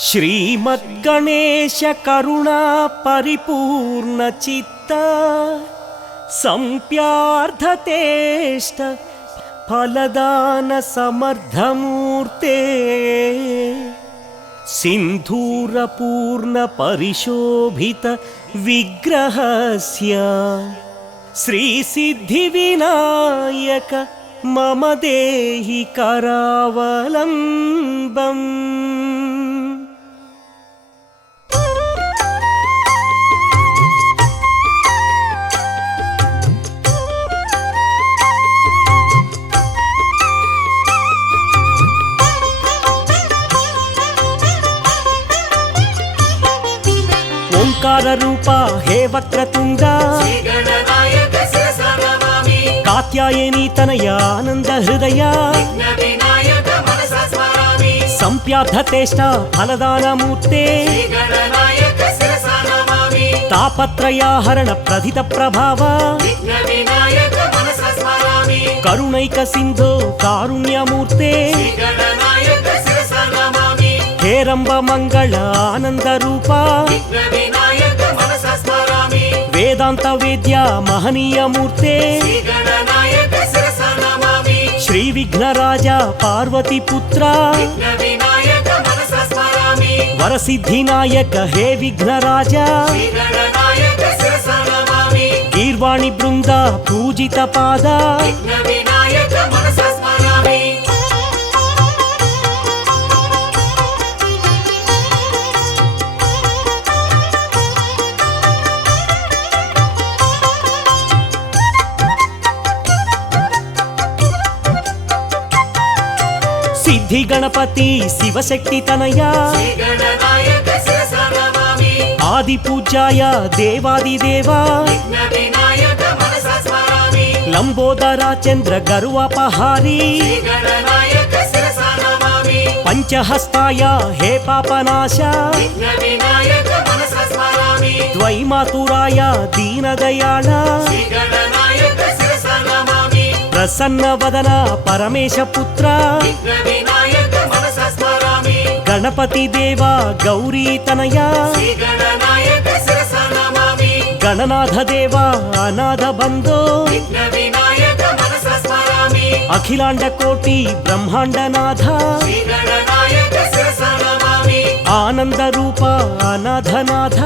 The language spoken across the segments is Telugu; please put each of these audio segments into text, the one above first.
ಶ್ರೀಮದ್ಗಣೇಶ ಕರುಣಾ ಪರಿಪೂರ್ಣ ಚಿತ್ತ ಸಂಪ್ಯಾರ್ಧತೇಷ್ಟ ಫಲದಾನ ಸಮರ್ಥಮೂರ್ತೆ ಸಿಂಧೂರ ಪೂರ್ಣ ಪರಿಶೋಭಿತ ವಿಗ್ರಹಸ್ಯ ಶ್ರೀ ಸಿದ್ಧಿ ವಿನಾಯಕ ಮಮ ದೇಹಿ ಕರಾವಲಂಬಂ. ಓಂಕಾರ ರೂಪ ಹೇ ವಕ್ರತುಂಡ ಕಾತ್ಯಾಯನಿ ತನಯ ಆನಂದ ಹೃದಯ ಸಂಪ್ಯಾರ್ಧತೇಷ್ಟ ಫಲದಾನ ಮೂರ್ತೆ ತಾಪತ್ರಯಾಹರಣ ಪ್ರಧಿತ ಪ್ರಭಾವ ಕರುಣೈಕ ಸಿಂಧೋ ಕಾರುಣ್ಯ ಮೂರ್ತೆ ಹೇರಂಬ ಮಂಗಳ ಆನಂದ ರೂಪ ವೇದಾಂತ ವೇದ್ಯ ಮಹನೀಯ ಮೂರ್ತೆ ಶ್ರೀ ವಿಘ್ನರಾಜ ಪಾರ್ವತಿ ಪುತ್ರ ವರಸಿದ್ಧಿನಾಯಕ ಹೇ ವಿಘ್ನರಾಜ ಗೀರ್ವಾಣಿ ಬೃಂದ ಪೂಜಿತ ಪಾದ ಸಿದ್ಧಿ ಗಣಪತಿ ಶಿವಶಕ್ತಿ ತನಯ ಆದಿಪೂಜ್ಯಾಯ ದೇವಾದಿದೇವ ಲಂಬೋದರ ಚಂದ್ರ ಗರುವಪಹಾರಿ ಪಂಚಹಸ್ತಾಯ ಹೇ ಪಾಪನಾಶ ದ್ವೈಮಾತುರಾಯ ದೀನದಯಾಳ ಪ್ರಸನ್ನ ವದನ ಪರಮೇಶ ಪುತ್ರ ಗಣಪತಿ ದೇವ ಗೌರಿ ತನಯ ಗಣನಾಥ ದೇವ ಅನಾಥ ಬಂಧೋ ಅಖಿಲಾಂಡ ಕೋಟಿ ಬ್ರಹ್ಮಾಂಡನಾಥ ಆನಂದ ರೂಪ ಅನಾಥನಾಥ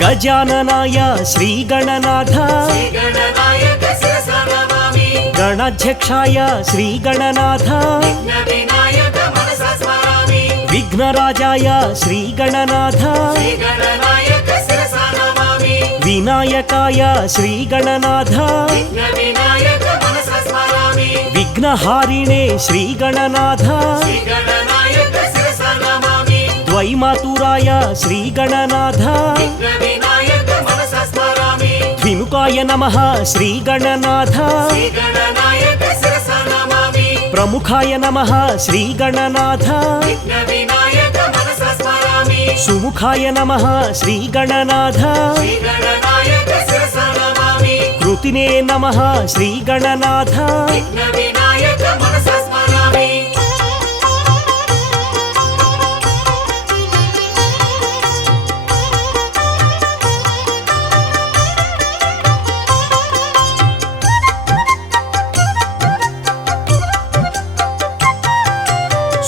ಗಜಾನನಾಯ ಶ್ರೀ ಗಣನಾಥ ಗಣಾಧ್ಯಕ್ಷಾಯ ಶ್ರೀ ಗಣನಾಥ ವಿಘ್ನರಾಜಾಯ ಶ್ರೀ ಗಣನಾಥ ವಿನಾಯಕಾಯ ಶ್ರೀ ಗಣನಾಥ ವಿಘ್ನಹಾರಿಣೆ ಶ್ರೀ ಗಣನಾಥ ದ್ವೈಮಾತುರಾಯ ಶ್ರೀ ಗಣನಾಥ ದ್ವಿಮುಖಾಯ ನಮಃ ಶ್ರೀ ಗಣನಾಥ ಪ್ರಮುಖಾಯ ನಮಃ ಶ್ರೀ ಗಣನಾಥ ಸುಮುಖಾಯ ನಮಃ ಶ್ರೀ ಗಣನಾಥ ಕೃತಿನೇ ನಮಃ ಶ್ರೀ ಗಣನಾಥ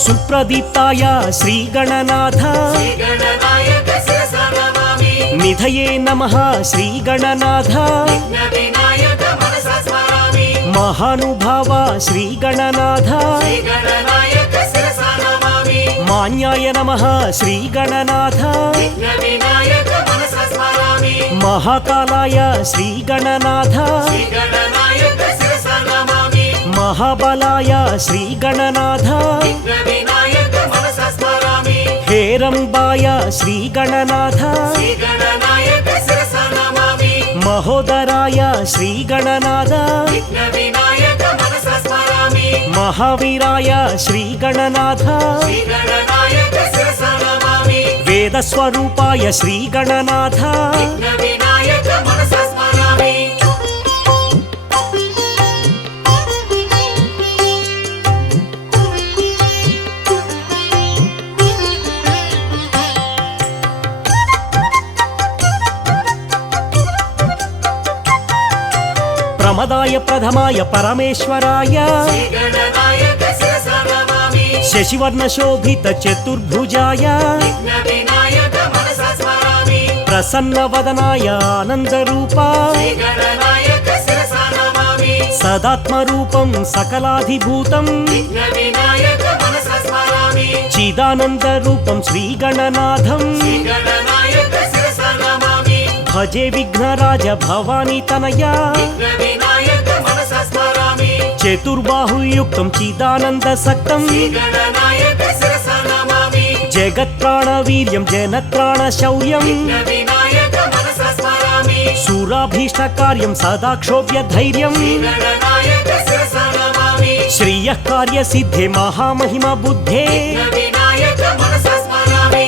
ಸುಪ್ರದೀಪ್ತಾಯ ಶ್ರೀ ಗಣನಾಥ ನಿಧಯೇ ನಮಃ ಶ್ರೀ ಗಣನಾಥ ಮಹಾನುಭಾವ ಶ್ರೀ ಗಣನಾಥ ಮಾನ್ಯಾಯ ನಮಃ ಶ್ರೀ ಗಣನಾಥ ಮಹಾಕಾಲಾಯ ಶ್ರೀ ಗಣನಾಥ ಮಹಾಬಲಾಯ ಶ್ರೀ ಗಣನಾಥ ಹೇರಂಬಾಯ ಶ್ರೀ ಗಣನಾಥ ಮಹೋದರಾಯ ಶ್ರೀ ಗಣನಾಥ महावीराय श्रीगणनाथ श्रीगणनायक शिरसा नमामि वेदस्वरूपाय श्रीगणनाथ विघ्नविनायक मनसा स्मरामि प्रमदाय प्रथमाय परमेश्वराय श्रीगणनायक शिरसा नमामि शशिवर्णशोभित चतुर्भुजाय विघ्नविनायक मनसा स्मरामि प्रसन्नवदनाय आनन्दरूपा श्रीगणनायक शिरसा नमामि सदात्मरूपं सकलाधिभूतं विघ्नविनायक मनसा स्मरामि चिदानन्दरूपं श्रीगणनाथं श्रीगणनायक शिरसा नमामि भजे विघ्नराज भवानी तनया विघ्नविनायक मनसा स्मरामि चतुर्बाहुयुक्तं चिदानन्दसक्तं श्रीगणनायक शिरसा नमामि जगत्प्राणवीर्यं जनत्राणशौर्यं विघ्नविनायक मनसा स्मरामि शूराभीष्टकार्यं सदा क्षोभ्यधैर्यं श्रीगणनायक शिरसा नमामि श्रियः कार्यसिद्धे महामहिमा बुद्धे विघ्नविनायक मनसा स्मरामि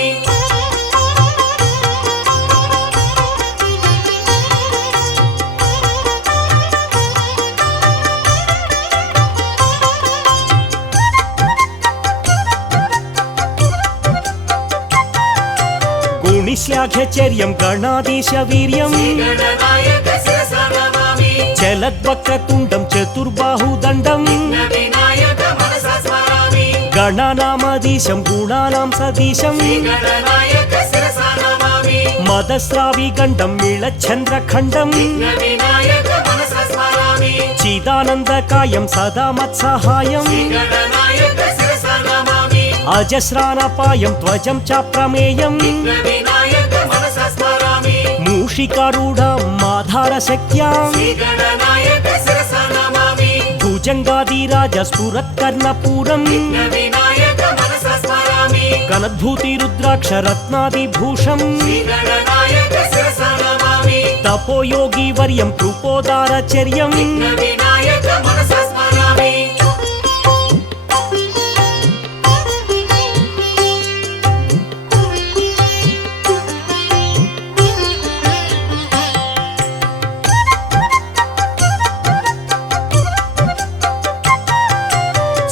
गुणिश्लाघ्यचर्यं गणाधीशवीर्यं श्रीगणनायक शिरसा नमामि चलद्वक्रतुण्डं चतुर्बाहुदण्डं विघ्नविनायक मनसा स्मरामि गणानामधीशं गुणानां सदीशं श्रीगणनायक शिरसा नमामि मदस्राविगण्डं नीलचन्द्रखण्डं विघ्नविनायक मनसा स्मरामि चिदानन्दकायं सदा मत्सहायं श्रीगणनायक शिरसा नमामि अजस्रानपायं ध्वजं च प्रमेयं विघ्नविनायक मनसा स्मरामि मूषिकारूढं माधारशक्त्यां श्रीगणनायक शिरसा नमामि भुजङ्गादिराज स्फुरत्कर्णपूरं विघ्नविनायक मनसा स्मरामि कनद्भूतिरुद्राक्षरत्नादिभूषं श्रीगणनायक शिरसा नमामि तपोयोगिवर्यं कृपोदारचर्यं विघ्नविनायक मनसा स्मरामि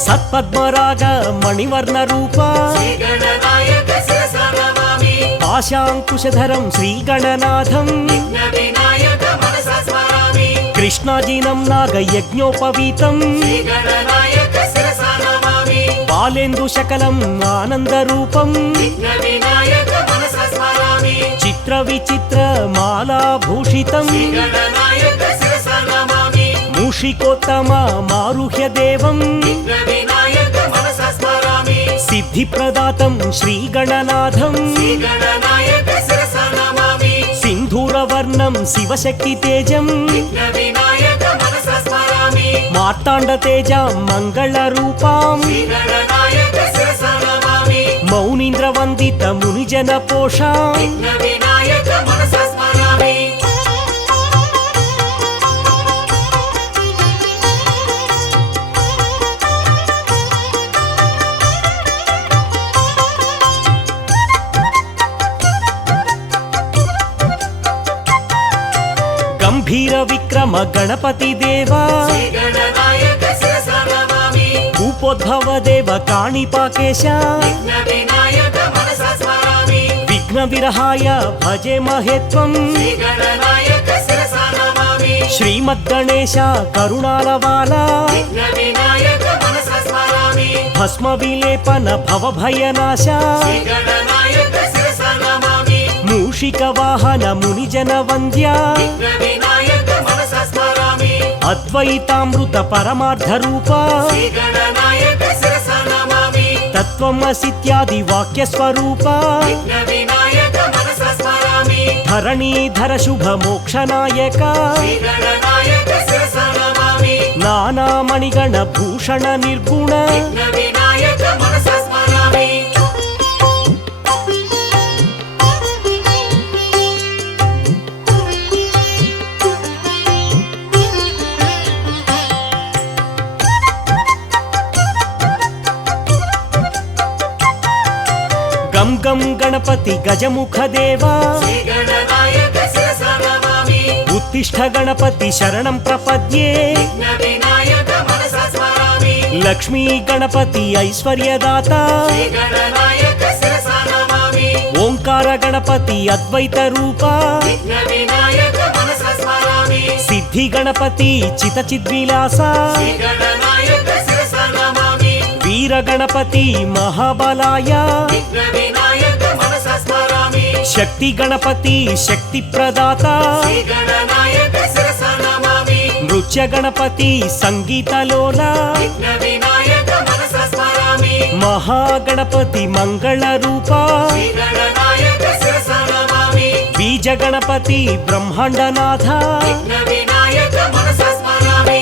सत्पद्मराग मणिवर्णरूपा श्रीगणनायक शिरसा नमामि पाशाङ्कुशधरं श्रीगणनाथं विघ्नविनायक मनसा स्मरामि कृष्णाजिनं नागयज्ञोपवीतं श्रीगणनायक शिरसा नमामि बालेन्दुशकलम् आनन्दरूपं विघ्नविनायक मनसा स्मरामि चित्रविचित्रमालाभूषितं श्रीगणनायक शिरसा नमामि मूषिकोत्तममारुह्य देवं विघ्नविनायक मनसा स्मरामि सिद्धिप्रदातं श्रीगणनाथं श्रीगणनायक शिरसा नमामि सिन्धूरवर्णं शिवशक्तितेजं विघ्नविनायक मनसा स्मरामि मार्ताण्डतेजां मङ्गलरूपां श्रीगणनायक शिरसा नमामि मौनीन्द्रवन्दितमुनिजनपोषां विघ्नविनायक मनसा स्मरामि गंभीर विक्रम गणपति देवा श्रीगणनायक शिरसा नमामि भूपोद्भव देव काणिपाकेश विघ्नविनायक मनसा स्मरामि विघ्न विरहाय भजे महेत्वं श्रीगणनायक शिरसा नमामि श्रीमद्गणेश करुणालवाला विघ्नविनायक मनसा स्मरामि भस्म विलेपन भवभयनाश श्रीगणनायक शिरसा नमामि मूषिक वाहन मुनिजन वन्द्या विघ्नविनायक मनसा स्मरामि अद्वैतामृत परमार्थ रूपा श्रीगणनायक शिरसा नमामि तत्त्वमसीत्यादि वाक्य स्वरूपा विघ्नविनायक मनसा स्मरामि धरणीधर शुभ मोक्षनायक श्रीगणनायक शिरसा नमामि नानामणिगण भूषण निर्गुण विघ्नविनायक मनसा स्मरामि गं गणपति गजमुखदेवा श्रीगणनायक शिरसा नमामि उत्तिष्ठ गणपति शरणं प्रपद्ये विघ्नविनायक मनसा स्मरामि लक्ष्मी गणपति ऐश्वर्यदाता श्रीगणनायक शिरसा नमामि ओंकार गणपति अद्वैत रूपा विघ्नविनायक मनसा स्मरामि सिद्धि गणपति चितचिद्विलासा श्रीगणनायक शिरसा नमामि वीर गणपति महाबलाय विघ्नविनायक मनसा स्मरामि शक्ति गणपति शक्ति प्रदाता श्रीगणनायक शिरसा नमामि नृत्य गणपति संगीतलोला विघ्नविनायक मनसा स्मरामि महागणपति मंगल रूपा श्रीगणनायक शिरसा नमामि बीज गणपति ब्रह्मांडनाथ विघ्नविनायक मनसा स्मरामि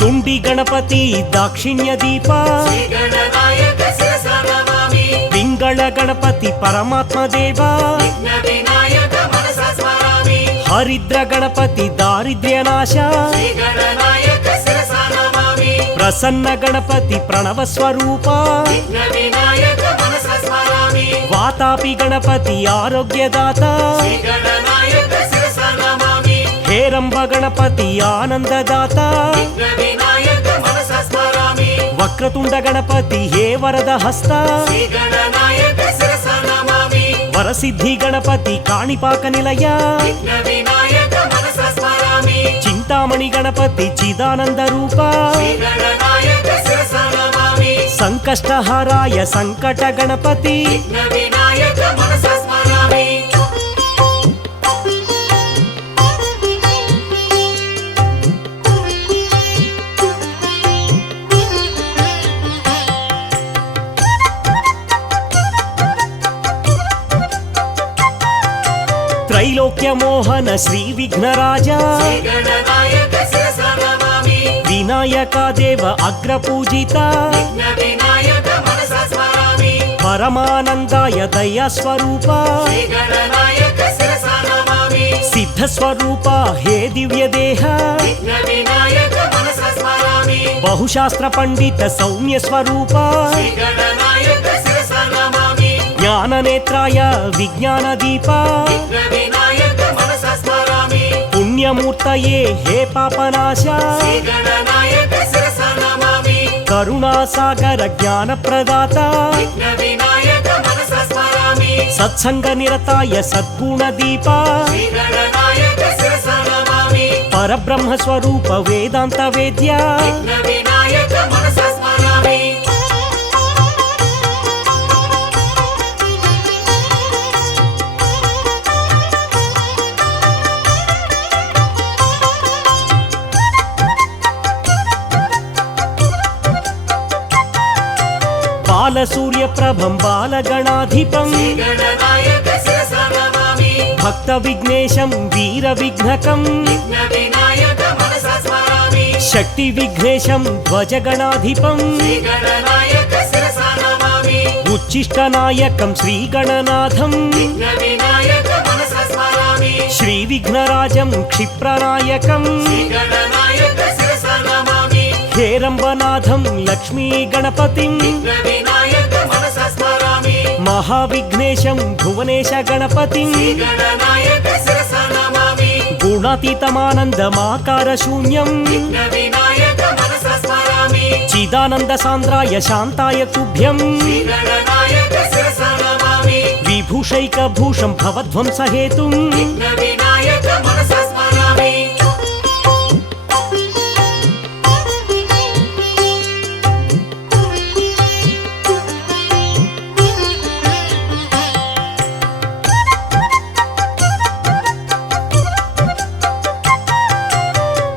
दुंडी गणपति दाक्षिण्य दीपा श्रीगणनायक शिरसा नमामि पिंगळ गणपति परमात्म देवा विघ्नविनायक मनसा स्मरामि हरिद्र गणपति दारिद्र्यनाश श्रीगणनायक शिरसा नमामि प्रसन्न गणपति प्रणव स्वरूपा विघ्नविनायक मनसा स्मरामि वातापि गणपति आरोग्यदाता श्रीगणनायक शिरसा नमामि हेरंब गणपति आनंददाता विघ्नविनायक मनसा स्मरामि वक्रतुंड गणपति हे वरद हस्ता श्रीगणनायक शिरसा नमामि वरसिद्धि गणपति काणिपाक निलय विघ्नविनायक मनसा स्मरामि चिंतामणि गणपति चिदानंद रूपा श्रीगणनायक शिरसा नमामि संकष्टहाराय संकट गणपति विघ्नविनायक मनसा स्मरामि त्रैलोक्य मोहन श्री विघ्नराजा श्रीगणनायक शिरसा नमामि विनायका देव अग्रपूजिता विघ्नविनायक मनसा स्मरामि परमानंदाय दया स्वरूपा श्रीगणनायक शिरसा नमामि सिद्ध स्वरूपा हे दिव्य देह विघ्नविनायक मनसा स्मरामि बहुशास्त्र पंडित सौम्य स्वरूपा श्रीगणनायक शिरसा नमामि ज्ञान नेत्राय विज्ञान दीपा विघ्नविनायक मनसा स्मरामि पुण्यमूर्तये हे पापनाशा श्रीगणनायक शिरसा नमामि करुणासागर ज्ञान प्रदाता विघ्नविनायक मनसा स्मरामि सत्संग निरताय सद्गुण दीपा श्रीगणनायक शिरसा नमामि परब्रह्म स्वरूप वेदांत वेद्या विघ्नविनायक मनसा स्मरामि बालसूर्य प्रभं बालगणाधिपं श्रीगणनायक शिरसा नमामि भक्त विघ्नेशं वीर विघ्नकं विघ्नविनायक मनसा स्मरामि शक्ति विघ्नेशं ध्वज गणाधिपं श्रीगणनायक शिरसा नमामि उच्चिष्टनायकं श्रीगणनाथं विघ्नविनायक मनसा स्मरामि श्री विघ्नराजं क्षिप्रनायकं श्रीगणनायक शिरसा नमामि हेरंबनाथं लक्ष्मी गणपतिं विघ्नविनायक मनसा स्मरामि महाविघ्नेशं भुवनेश गणपतिं श्रीगणनायक शिरसा नमामि गुणातीतमानन्दमाकार शून्यं विघ्नविनायक मनसा स्मरामि चिदानंद सांद्राय शांताय तुभ्यं श्रीगणनायक शिरसा नमामि विभूषैकभूषं भवध्वंसहेतुं विघ्नविनायक मनसा स्मरामि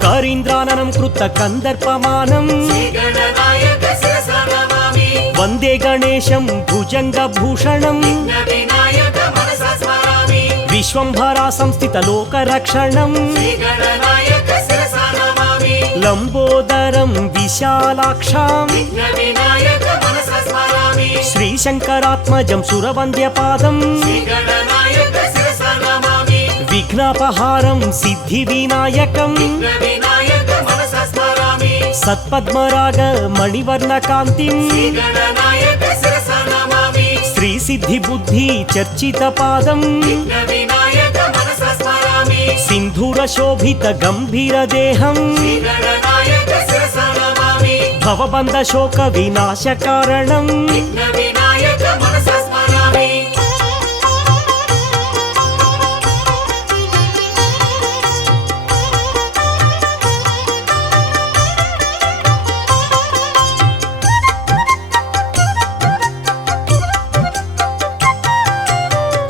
करीन्द्राननं कृत कन्दर्पमानं श्रीगणनायक शिरसा नमामि वन्दे गणेशं भुजङ्गभूषणं विघ्नविनायक मनसा स्मरामि विश्वम्भरा संस्थितलोकरक्षणं श्रीगणनायक शिरसा नमामि लम्बोदरं विशालाक्षाम् विघ्नविनायक मनसा स्मरामि श्रीशङ्करात्मजं सुरवन्द्यपादम् श्रीगणनायक शिरसा नमामि विघ्नापहारं सिद्धिविनायकम् विघ्नविनायक मनसा स्मरामि सत्पद्मराग मणिवर्णकान्तिम् श्रीगणनायक शिरसा नमामि श्रीसिद्धिबुद्धि चर्चितपादम् विघ्नविनायक मनसा स्मरामि सिन्धूरशोभितगम्भीरदेहम् श्रीगणनायक शिरसा नमामि भवबन्धशोकविनाशकारणम् विघ्नविनायक मनसा स्मरामि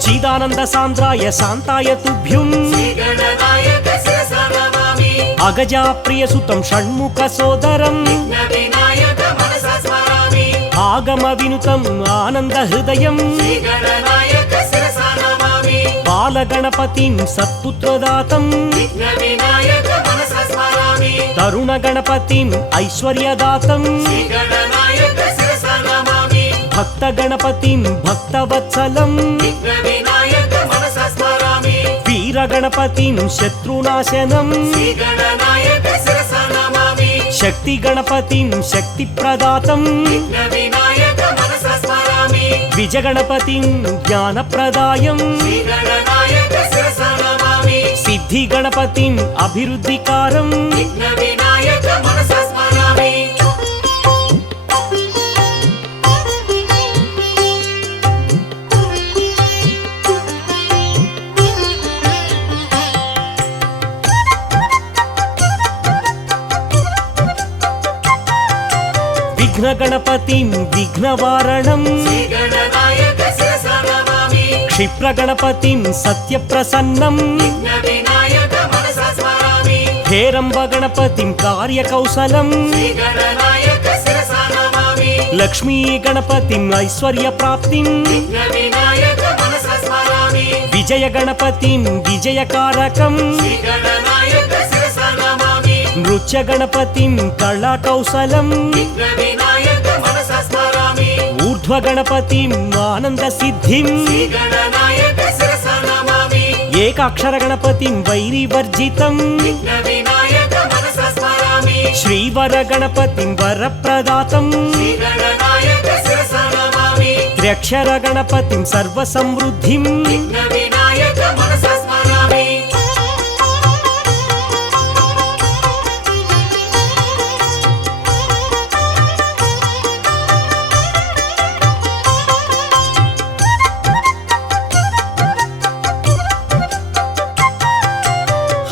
चिदानन्दसान्द्राय शान्ताय तुभ्युम् श्रीगणनायक शिरसा नमामि अगजाप्रियसुतं षण्मुखसोदरम् विघ्नविनायक मनसा स्मरामि आगमविनुतम् आनन्दहृदयम् श्रीगणनायक शिरसा नमामि बालगणपतिं सत्पुत्रदातम् विघ्नविनायक मनसा स्मरामि तरुणगणपतिम् ऐश्वर्यदातम् श्रीगणनायक शिरसा नमामि भक्तगणपतिं भक्तवत्सलम् विघ्नविनायक मनसा स्मरामि वीरगणपतिं शत्रुनाशनम् श्रीगणनायक शिरसा नमामि शक्तिगणपतिं शक्तिप्रदातम् विघ्नविनायक मनसा स्मरामि विजयगणपतिं ज्ञानप्रदायम् श्रीगणनायक शिरसा नमामि सिद्धिगणपतिम् अभिवृद्धिकारम् विघ्नविनायक मनसा स्मरामि विघ्नगणपतिं विघ्नवारणम् श्रीगणनायक शिरसा नमामि क्षिप्रगणपतिं सत्यप्रसन्नम् विघ्नविनायक मनसा स्मरामि हेरम्बगणपतिं कार्यकौशलम् श्रीगणनायक शिरसा नमामि लक्ष्मीगणपतिम् ऐश्वर्यप्राप्तिम् विघ्नविनायक मनसा स्मरामि विजयगणपतिं विजयकारकम् श्रीगणनायक शिरसा नमामि नृत्यगणपतिं कलाकौशलम् विघ्नविनायक मनसा स्मरामि ऊर्ध्वगणपतिम् आनन्दसिद्धिम् श्रीगणनायक शिरसा नमामि एकाक्षरगणपतिं वैरिवर्जितम् विघ्नविनायक मनसा स्मरामि श्रीवरगणपतिं वरप्रदातम् श्रीगणनायक शिरसा नमामि त्र्यक्षरगणपतिं सर्वसमृद्धिम् विघ्नविनायक मनसा स्मरामि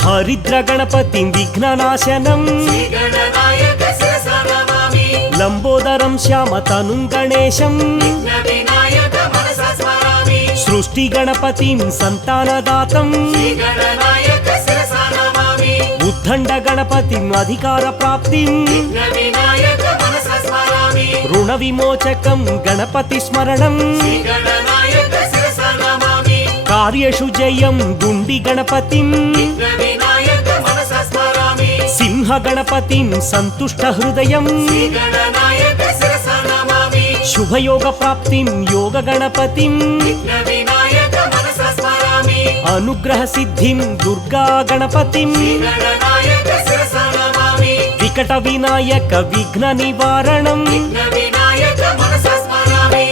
हरिद्रगणपतिं विघ्ननाशनम् श्रीगणनायक शिरसा नमामि लम्बोदरं श्यामतनुं गणेशम् विघ्नविनायक मनसा स्मरामि सृष्टिगणपतिं सन्तानदातम् श्रीगणनायक शिरसा नमामि उद्दण्डगणपतिम् अधिकारप्राप्तिम् विघ्नविनायक मनसा स्मरामि ऋणविमोचकं गणपतिस्मरणम् श्रीगणनायक शिरसा नमामि कार्येषु जयं गुण्डिगणपतिम् विघ्नविनायक मनसा स्मरामि सिंहगणपतिं सन्तुष्टहृदयम् श्रीगणनायक शिरसा नमामि शुभयोगप्राप्तिं योगगणपतिम् विघ्नविनायक मनसा स्मरामि अनुग्रहसिद्धिं दुर्गागणपतिम् श्रीगणनायक शिरसा नमामि विकटविनायक विघ्ननिवारणम् विघ्नविनायक मनसा स्मरामि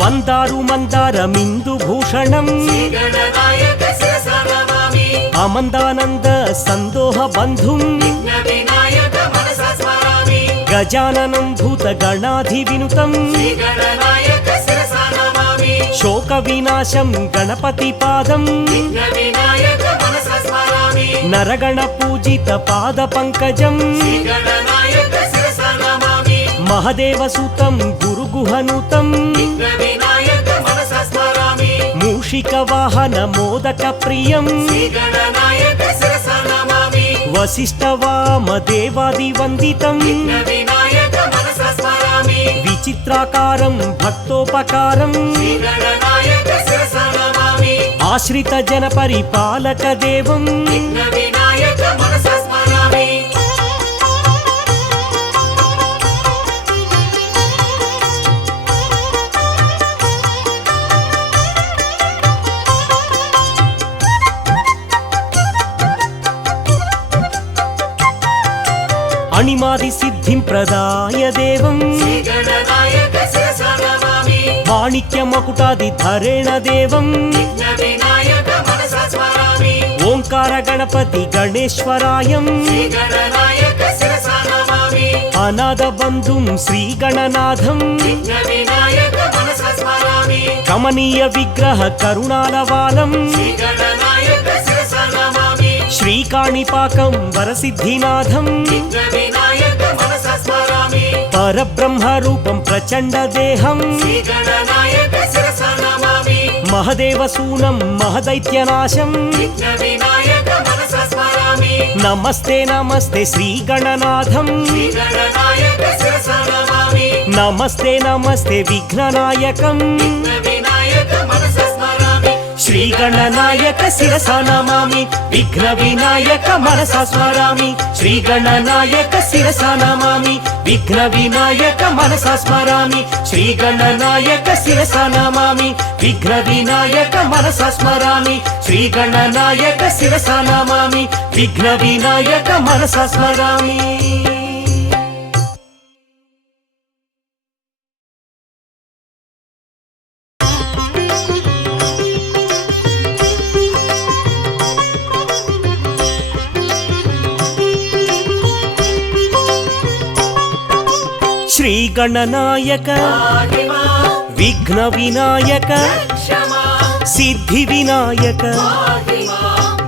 वन्दारु मन्दारमिन्दुभूषणम् श्रीगणनायक शिरसा नमामि अमन्दानन्द सन्दोहबन्धुम् विघ्नविनायक मनसा स्मरामि गजाननं भूतगणाधिविनुतम् श्रीगणनायक शिरसा नमामि शोकविनाशं गणपतिपादम् विघ्नविनायक मनसा स्मरामि नरगणपूजितपादपङ्कजम् श्रीगणनायक शिरसा नमामि महदेवसुतं गुरुगुहनुतम् विघ्नविनायक मनसा स्मरामि मूषिकवाहनमोदकप्रियम् श्रीगणनायक शिरसा नमामि వశిష్ఠవామదేవాదివందితం విఘ్న వినాయక మనసా స్మరామి విచిత్రాకారం భక్తోపకారం శ్రీ గణనాయక శిరసా నమామి ఆశ్రిత జన పరిపాలక దేవం విఘ్న వినాయక మనసా స్మరామి అణిమాది సిద్ధిం ప్రదాయ దేవం శ్రీ గణనాయక శిరసా నమామి మాణిక్య మకుటాది ధరేణ దేవం విఘ్న వినాయక మనసా స్మరామి ఓంకార గణపతి గణేశ్వరాయం శ్రీ గణనాయక శిరసా నమామి అనాథ బంధుం శ్రీ గణనాథం విఘ్న వినాయక మనసా స్మరామి కమనీయ విగ్రహ కరుణాలవాలం శ్రీ గణనాయక శిరసా నమామి శ్రీకాణిపాకం వరసిద్ధినాథం విఘ్న వినాయక మనసా స్మరామి పరబ్రహ్మ రూపం ప్రచండ దేహం శ్రీ గణనాయక శిరసా నమామి మహదేవసూనం మహదైత్యనాశం విఘ్న వినాయక మనసా స్మరామి నమస్తే నమస్తే శ్రీ గణనాథం శ్రీ గణనాయక శిరసా నమామి నమస్తే నమస్తే విఘ్ననాయకం విఘ్న వినాయక మనసా స్మరామి శ్రీ గణనాయక శిరసా నమామి విఘ్న వినాయక మనసా స్మరామి శ్రీ గణనాయక శిరసా నమామి విఘ్న వినాయక మనసా స్మరామి శ్రీ గణనాయక శిరసా నమామి విఘ్న వినాయక మనసా స్మరామి శ్రీ గణనాయక శిరసా నమామి విఘ్న వినాయక మనసా స్మరామి శ్రీ గణనాయక పాహిమా విఘ్న వినాయక క్షమా సిద్ధి వినాయక పాహిమా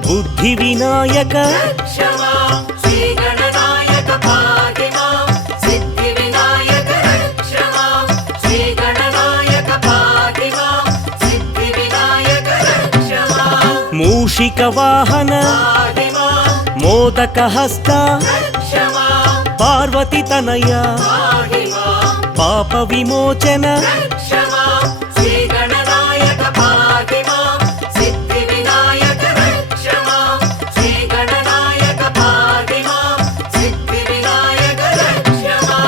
బుద్ధి వినాయక క్షమా శ్రీ గణనాయక పాహిమా సిద్ధి వినాయక క్షమా శ్రీ గణనాయక పాహిమా సిద్ధి వినాయక క్షమా మూషిక వాహన పాహిమా మోదక హస్త క్షమా పార్వతి తనయ పాహిమా పాప విమోచన క్షమా శ్రీ గణనాయక పాహిమా సిద్ధి వినాయక క్షమా శ్రీ గణనాయక పాహిమా సిద్ధి వినాయక క్షమా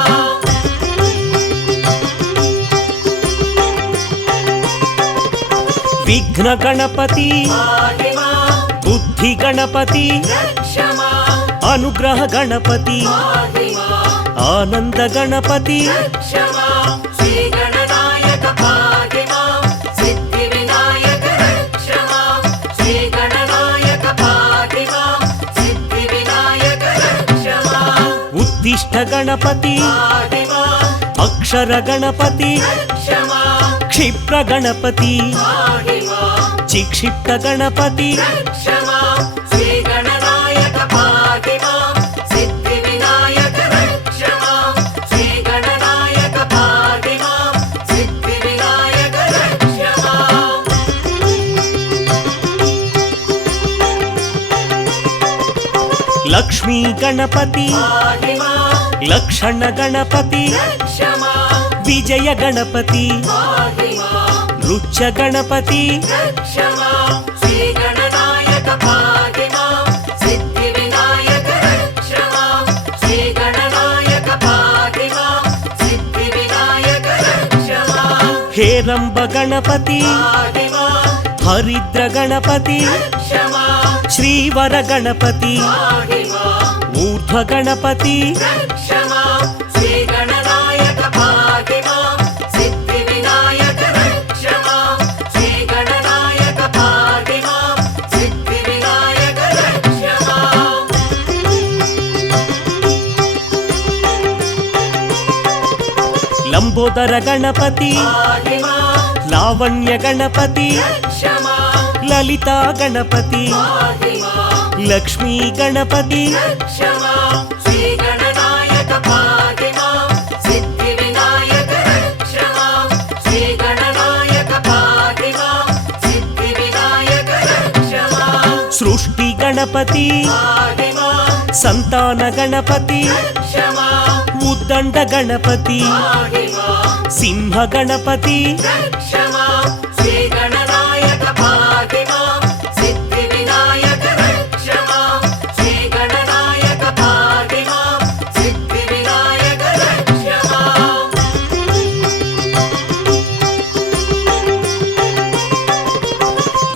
విఘ్న గణపతి పాహిమా బుద్ధి గణపతి క్షమా అనుగ్రహ గణపతి పాహిమా ఆనంద గణపతి క్షమా శ్రీ గణనాయక పాహిమా సిద్ధి వినాయక క్షమా శ్రీ గణనాయక పాహిమా సిద్ధి వినాయక క్షమా ఉద్దిష్ట గణపతి పాహిమా అక్షర గణపతి క్షమా క్షిప్ర గణపతి పాహిమా చిక్షిప్త గణపతి క్షమా శ్రీ గణనాయక పాహిమా సిద్ధి వినాయక క్షమా శ్రీ గణనాయక పాహిమా సిద్ధి వినాయక క్షమా లక్ష్మీ గణపతి పాహిమా లక్షణ గణపతి క్షమా విజయ గణపతి పాహిమా నృత్య గణపతి క్షమా శ్రీ గణనాయక పాహిమా సిద్ధి వినాయక క్షమా శ్రీ గణనాయక పాహిమా సిద్ధి వినాయక క్షమా హేరంబ గణపతి పాహిమా హరిద్ర గణపతి క్షమా శ్రీవర గణపతి పాహిమా ఊర్ధ్వ గణపతి క్షమా శ్రీ గణనాయక పాహిమా సిద్ధి వినాయక క్షమా శ్రీ గణనాయక పాహిమా సిద్ధి వినాయక క్షమా లంబోదర గణపతి పాహిమా లావణ్య గణపతి క్షమా లలిత గణపతి పాహిమా లక్ష్మీ గణపతి క్షమా శ్రీ గణనాయక పాహిమా సిద్ధి వినాయక క్షమా శ్రీ గణనాయక పాహిమా సిద్ధి వినాయక క్షమా సృష్టి గణపతి పాహిమా సంతాన గణపతి రక్ష మాం ఉద్దండ గణపతి పాహి మాం సింహ గణపతి రక్ష మాం శ్రీ గణనాయక పాహి మాం సిద్ధి వినాయక రక్ష మాం శ్రీ గణనాయక పాహి మాం సిద్ధి వినాయక రక్ష మాం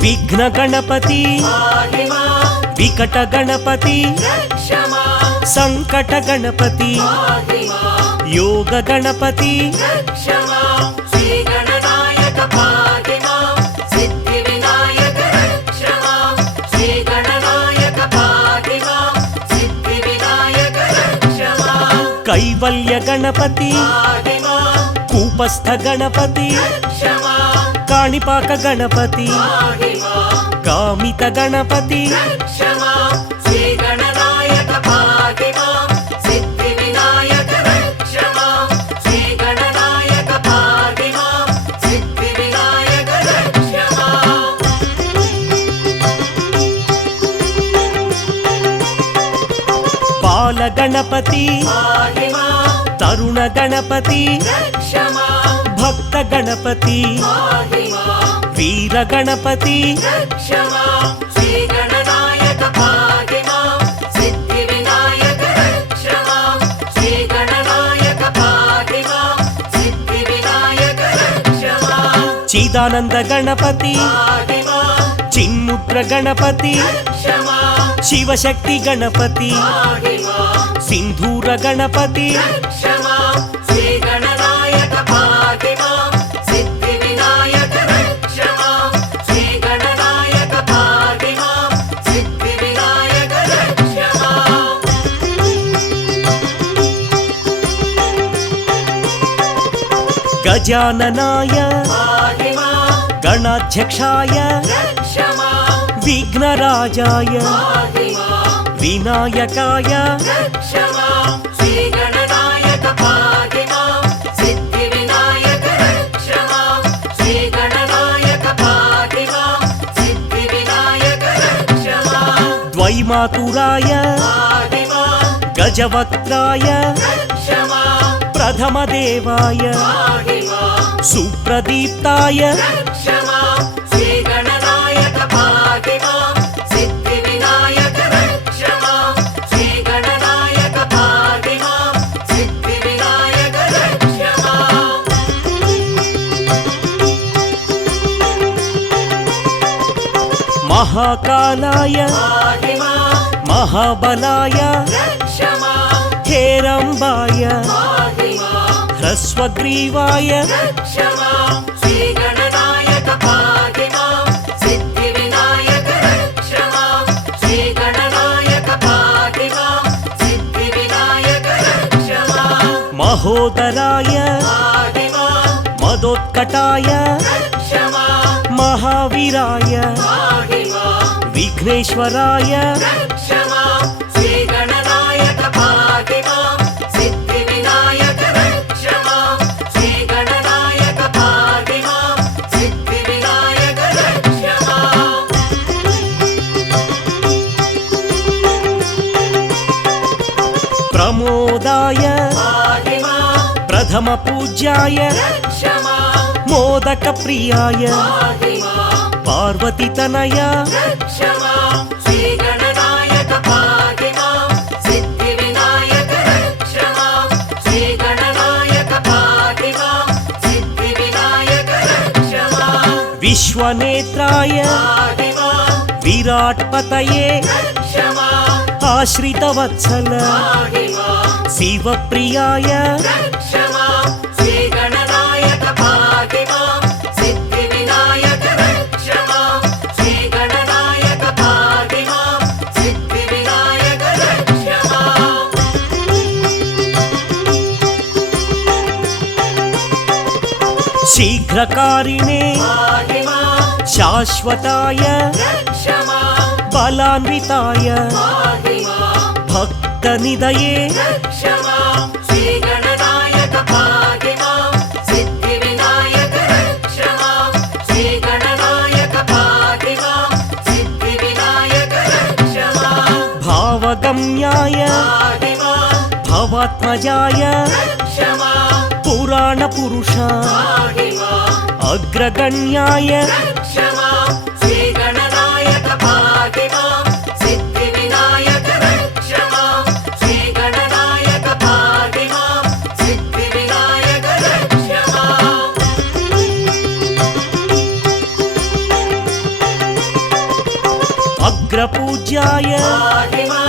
విఘ్న గణపతి పాహి మాం వికట గణపతి రక్ష మాం సంకట గణపతి పాహి మాం యోగ గణపతి రక్ష మాం శ్రీ గణనాయక పాహి మాం సిద్ధి వినాయక రక్ష మాం శ్రీ గణనాయక పాహి మాం సిద్ధి వినాయక రక్ష మాం కైవల్య గణపతి పాహి మాం కూపస్థ గణపతి రక్ష మాం కాణిపాక గణపతి పాహి మాం కామిత గణపతి రక్ష మాం శ్రీ గణనాయక పాహి మాం సిద్ధి వినాయక రక్ష మాం శ్రీ గణనాయక పాహి మాం సిద్ధి వినాయక రక్ష మాం బాల గణపతి పాహి మాం తరుణ గణపతి రక్ష మాం భక్త గణపతి పాహి మాం వీర గణపతి రక్ష మాం శ్రీ గణనాయక పాహి మాం సిద్ధి వినాయక రక్ష మాం శ్రీ గణనాయక పాహి మాం సిద్ధి వినాయక రక్ష మాం చిదానంద గణపతి పాహి మాం చిన్ముద్ర గణపతి రక్ష మాం శివశక్తి గణపతి పాహి మాం సింధూర గణపతి రక్ష మాం శ్రీ గణనాయక పాహి మాం సిద్ధి వినాయక రక్ష మాం శ్రీ గణనాయక పాహి మాం సిద్ధి వినాయక రక్ష మాం గజాననాయ పాహి మాం గణాధ్యక్షాయ రక్ష మాం విఘ్నరాజాయ పాహి మాం వినాయకాయ రక్ష మాం శ్రీ గణనాయక పాహి మాం సిద్ధి వినాయక రక్ష మాం శ్రీ గణనాయక పాహి మాం సిద్ధి వినాయక రక్ష మాం ద్వైమాతురాయ పాహి మాం గజవక్త్రాయ రక్ష మాం ప్రథమదేవాయ పాహి మాం సుప్రదీప్తాయ రక్ష మాం శ్రీ గణనాయక పాహి మాం సిద్ధి వినాయక రక్ష మాం శ్రీ గణనాయక పాహి మాం సిద్ధి వినాయక రక్ష మాం మహాకాలాయ పాహి మాం మహాబలాయ రక్ష మాం హేరంబాయ పాహి మాం హ్రస్వగ్రీవాయ రక్ష మాం శ్రీ గణనాయక పాహి మాం సిద్ధి వినాయక రక్ష మాం శ్రీ గణనాయక పాహి మాం సిద్ధి వినాయక రక్ష మాం మహోదరాయ పాహి మాం మదోత్కటాయ రక్ష మాం మహావీరాయ పాహి మాం విఘ్నేశ్వరాయ రక్ష మాం శ్రీ గణనాయక పాహి మాం సిద్ధి వినాయక రక్ష మాం శ్రీ గణనాయక పాహి మాం సిద్ధి వినాయక రక్ష మాం ప్రమోదాయ పాహి మాం ప్రథమ పూజ్యాయ రక్ష మాం మోదక ప్రియాయ పాహి మాం పార్వతీతనయ రక్ష మాం శ్రీ గణనాయక పాహి మాం సిద్ధి వినాయక రక్ష మాం శ్రీ గణనాయక పాహి మాం సిద్ధి వినాయక రక్ష మాం విశ్వనేత్రాయ పాహి మాం విరాట్ పతయే రక్ష మాం ఆశ్రితవత్సల పాహి మాం శివప్రియాయ రక్ష మాం శ్రీ గణనాయక పాహి మాం సిద్ధి వినాయక రక్ష మాం శ్రీ గణనాయక పాహి మాం సిద్ధి వినాయక రక్ష మాం శీఘ్రకారిణే పాహి మాం శాశ్వతాయ రక్ష మాం బలాన్వితాయ పాహి మాం భక్తనిదయే రక్ష మాం శ్రీ గణనాయక పాహి మాం సిద్ధి వినాయక రక్ష మాం శ్రీ గణనాయక పాహి మాం సిద్ధి వినాయక రక్ష మాం భావగమ్యాయ शिवात्मजाय रक्ष मां पुराणपुरुष पाहि मां अग्रगण्याय रक्ष मां श्रीगणनायक पाहि मां सिद्धिविनायक रक्ष मां श्रीगणनायक पाहि मां सिद्धिविनायक रक्ष मां अग्रपूज्याय पाहि मां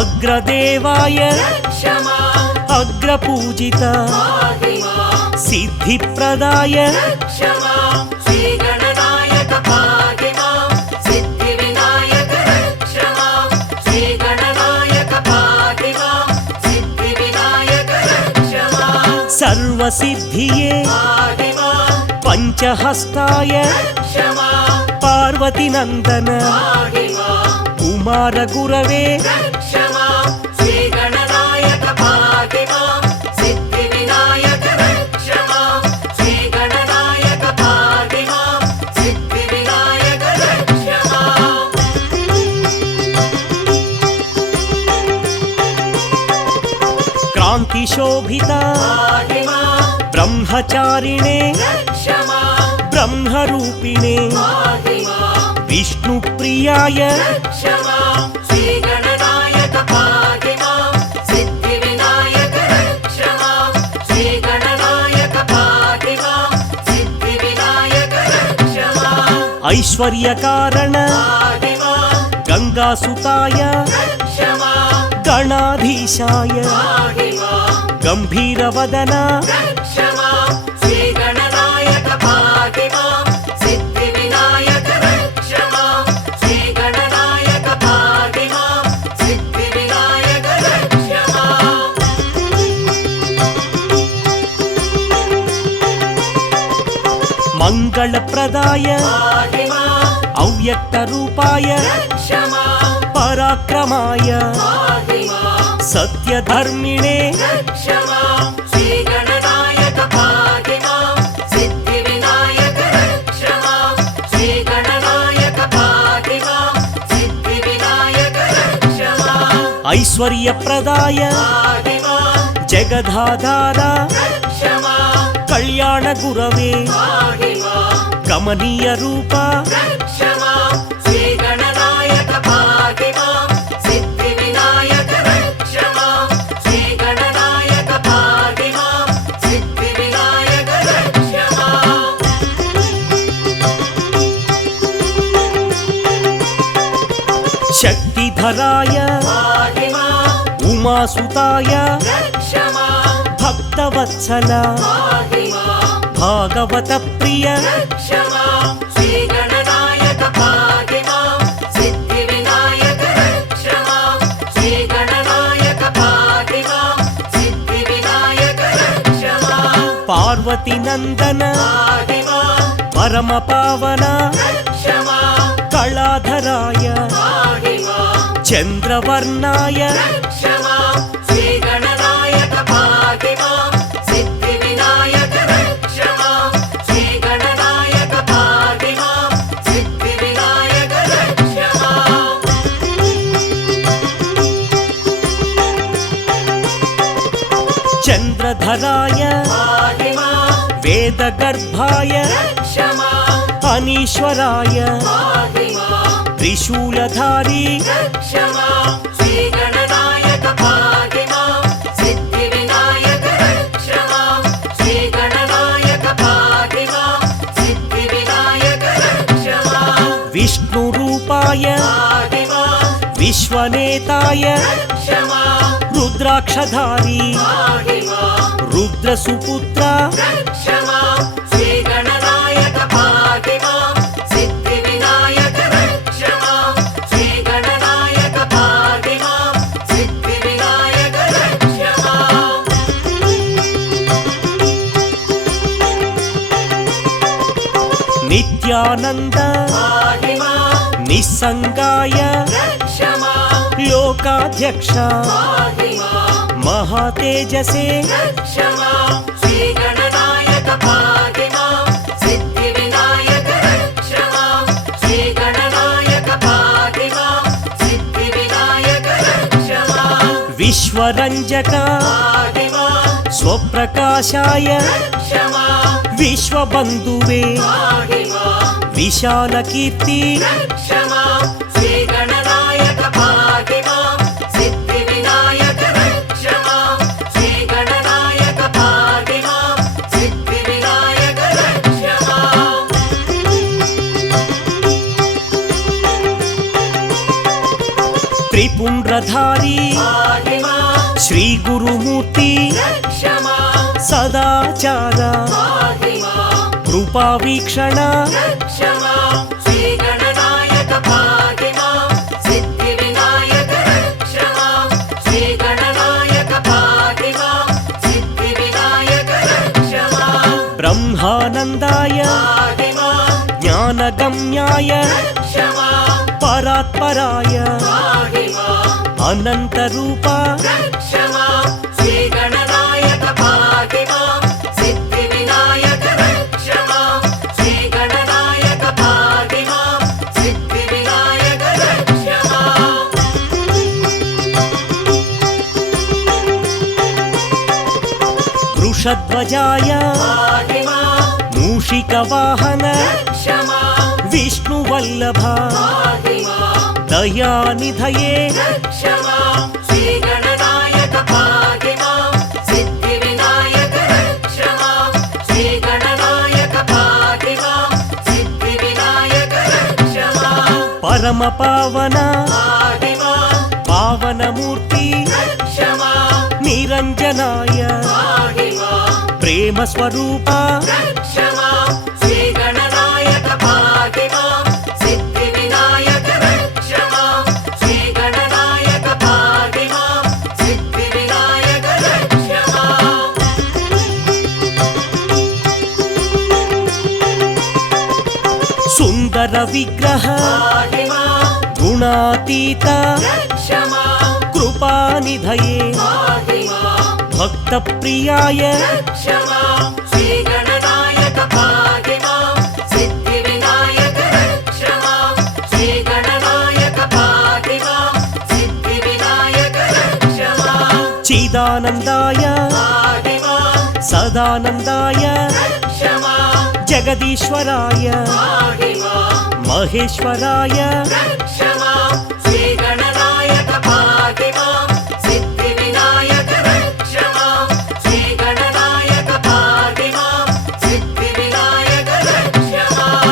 अग्रदेवाय रक्ष मां अग्रपूजित पाहि मां सिद्धिप्रदाय रक्ष मां श्रीगणनायक पाहि मां सिद्धिविनायक रक्ष मां श्रीगणनायक पाहि मां सिद्धिविनायक रक्ष मां सर्वसिद्धिये पाहि मां पञ्चहस्ताय रक्ष मां पार्वतीनन्दन पाहि मां कुमारगुरवे रक्ष मां श्रीगणनायक पाहि मां सिद्धिविनायक रक्ष मां श्रीगणनायक पाहि मां सिद्धिविनायक रक्ष मां क्रान्तिशोभित पाहि मां ब्रह्मचारिणे रक्ष मां ब्रह्मरूपिणे पाहि मां विष्णुप्रियाय रक्ष मां श्रीगणनायक पाहि मां सिद्धिविनायक रक्ष मां श्रीगणनायक पाहि मां सिद्धिविनायक रक्ष मां ऐश्वर्यकारण पाहि मां गङ्गासुताय रक्ष मां गणाधीशाय पाहि मां गम्भीरवदन रक्ष मां श्रीगणनायक पाहि मां सिद्धिविनायक रक्ष मां श्रीगणनायक पाहि मां सिद्धिविनायक रक्ष मां मङ्गलप्रदाय पाहि मां अव्यक्तरूपाय रक्ष मां पराक्रमाय पाहि मां सत्यधर्मिणे रक्ष मां श्रीगणनायक पाहि मां सिद्धिविनायक रक्ष मां श्रीगणनायक पाहि मां सिद्धिविनायक रक्ष मां ऐश्वर्यप्रदाय पाहि मां जगदाधार रक्ष मां कल्याणगुरवे पाहि मां कमनीयरूप रक्ष मां श्रीगणनायक पाहि मां सिद्धिविनायक रक्ष मां श्रीगणनायक पाहि मां सिद्धिविनायक रक्ष मां शक्तिधराय पाहि मां उमासुताय रक्ष मां भक्तवत्सल पाहि मां भागवतप्रिय रक्ष मां श्रीगणनायक पाहि मां सिद्धिविनायक रक्ष मां श्रीगणनायक पाहि मां सिद्धिविनायक रक्ष मां पार्वतीनन्दन पाहि मां परमपावन रक्ष मां कलाधराय पाहि मां चन्द्रवर्णाय रक्ष मां श्रीगणनायक पाहि मां सिद्धिविनायक रक्ष मां श्रीगणनायक पाहि मां सिद्धिविनायक रक्ष मां चन्द्रधराय पाहि मां वेदगर्भाय रक्ष मां अनीश्वराय पाहि मां त्रिशूलधारी रक्ष मां श्रीगणनायक पाहि मां सिद्धिविनायक रक्ष मां श्रीगणनायक पाहि मां सिद्धिविनायक रक्ष मां विष्णुरूपाय पाहि मां विश्वनेताय रक्ष मां रुद्राक्षधारी पाहि मां रुद्रसुपुत्र रक्ष मां श्रीगणनायक पाहि मां सिद्धिविनायक रक्ष मां श्रीगणनायक पाहि मां सिद्धिविनायक रक्ष मां नित्यानन्द पाहि मां निस्सङ्गाय रक्ष मां लोकाध्यक्ष पाहि मां महातेजसे रक्ष मां श्रीगणनायक पाहि मां सिद्धिविनायक रक्ष मां श्रीगणनायक पाहि मां सिद्धिविनायक रक्ष मां विश्व विश्वरञ्जक पाहि मां स्वप्रकाशाय रक्ष मां विश्वबन्धुवे पाहि मां विशालकीर्ति रक्ष मां श्रीगणनायक पाहि मां सिद्धिविनायक रक्ष मां श्रीगणनायक पाहि मां सिद्धिविनायक रक्ष मां त्रिपुण्ड्रधारी पाहि मां श्रीगुरुमूर्ति रक्ष मां सदाचार पाहि मां कृपावीक्षण रक्ष मां श्रीगणनायक पाहि मां सिद्धिविनायक रक्ष मां श्रीगणनायक पाहि मां सिद्धिविनायक रक्ष मां ब्रह्मानन्दाय पाहि मां ज्ञानगम्याय रक्ष मां परात्पराय पाहि मां अनन्तरूप रक्ष मां श्रीगणनायक पाहि मां सिद्धिविनायक रक्ष मां श्रीगणनायक पाहि मां सिद्धिविनायक रक्ष मां वृषध्वजाय पाहि मां मूषिकवाहन रक्ष मां विष्णुवल्लभ पाहि मां दयानिधये रक्ष मां श्रीगणनायक पाहि मां सिद्धिविनायक रक्ष मां श्रीगणनायक पाहि मां सिद्धिविनायक रक्ष मां परमपावन पाहि मां पावनमूर्ति रक्ष मां निरञ्जनाय पाहि मां प्रेमस्वरूप रक्ष मां श्रीगणनायक पाहि मां सिद्धिविनायक रक्ष मां श्रीगणनायक पाहि मां सिद्धिविनायक रक्ष मां सुन्दरविग्रह पाहि मां गुणातीत रक्ष मां कृपानिधये पाहि मां भक्तप्रियाय रक्ष मां श्रीगणनायक पाहि मां सिद्धिविनायक रक्ष मां श्रीगणनायक पाहि मां सिद्धिविनायक रक्ष मां चिदानन्दाय पाहि मां सदानन्दाय रक्ष मां जगदीश्वराय पाहि मां महेश्वराय रक्ष मां श्रीगणनायक पाहि मां सिद्धिविनायक रक्ष मां श्रीगणनायक पाहि मां सिद्धिविनायक रक्ष मां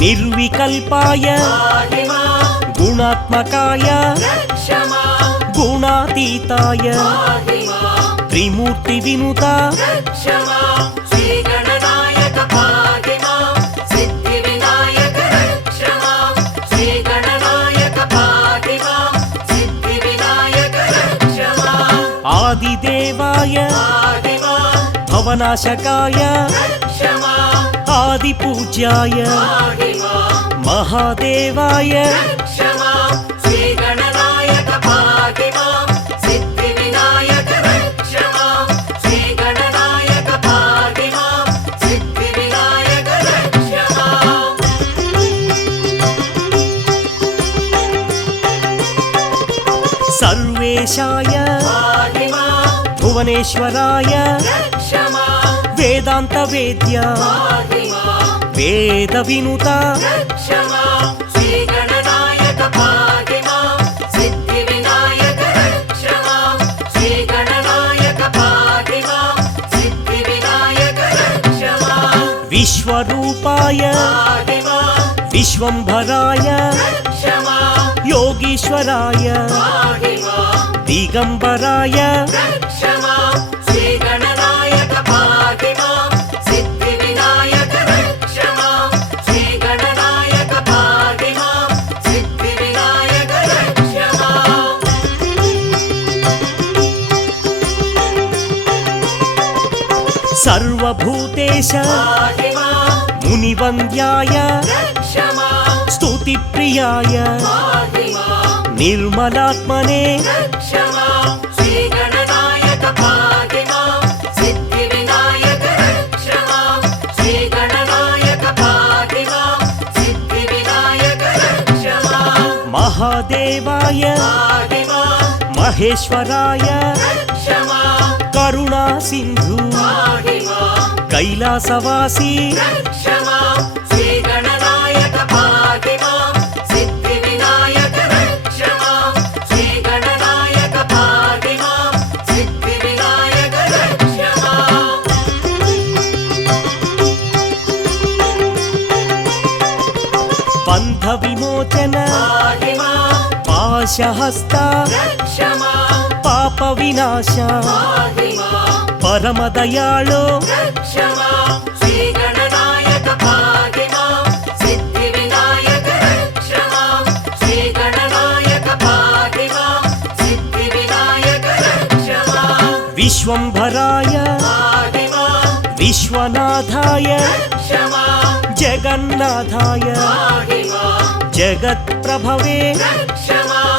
निर्विकल्पाय पाहि मां गुणात्मकाय रक्ष मां गुणातीताय पाहि मां त्रिमूर्तिविनुता रक्ष मां श्रीगणनायक पाहि मां सिद्धिविनायक रक्ष मां श्रीगणनायक पाहि मां सिद्धिविनायक रक्ष मां आदिदेवाय पाहि मां भवनाशकाय रक्ष मां आदिपूज्याय पाहि मां महादेवाय रक्ष मां श्रीगणनायक पाहि मां सिद्धिविनायक रक्ष मां श्रीगणनायक पाहि मां सिद्धिविनायक रक्ष मां सर्वेशाय पाहि मां भुवनेश्वराय रक्ष मां वेदान्तवेद्य पाहि मां वेदविनुता रक्ष मां श्रीगणनायक पाहि मां सिद्धिविनायक रक्ष मां श्रीगणनायक पाहि मां सिद्धिविनायक रक्ष मां विश्वरूपाय पाहि मां विश्वम्भराय रक्ष मां योगीश्वराय पाहि मां दिगम्बराय रक्ष मां श्रीगणनायक पाहि मां सिद्धिविनायक रक्ष मां श्रीगणनायक पाहि मां सिद्धिविनायक रक्ष मां सर्वभूतेश पाहि मां मुनिवन्द्याय रक्ष मां स्तुतिप्रियाय पाहि मां निर्मलात्मने रक्ष मां श्रीगणनायक पाहि मां सिद्धिविनायक रक्ष मां श्रीगणनायक पाहि मां सिद्धिविनायक रक्ष महादेवाय पाहि मां महेश्वराय रक्ष मां करुणा सिन्धु पाहि मां कैलासवासी रक्ष मां श्रीगणनायक पाहि मां सिद्धिविनायक रक्ष मां श्रीगणनायक पाहि मां सिद्धिविनायक रक्ष मां बन्ध विमोचन पाहि मां पाशहस्ता रक्ष मां पाप विनाश पाहि मां परमदयाळो रक्ष मां श्रीगणनायक पाहि मां सिद्धिविनायक रक्ष मां श्रीगणनायक पाहि मां सिद्धिविनायक रक्ष मां विश्वम्भराय पाहि मां विश्वनाथाय रक्ष मां जगन्नाथाय पाहि मां जगत्प्रभवे रक्ष मां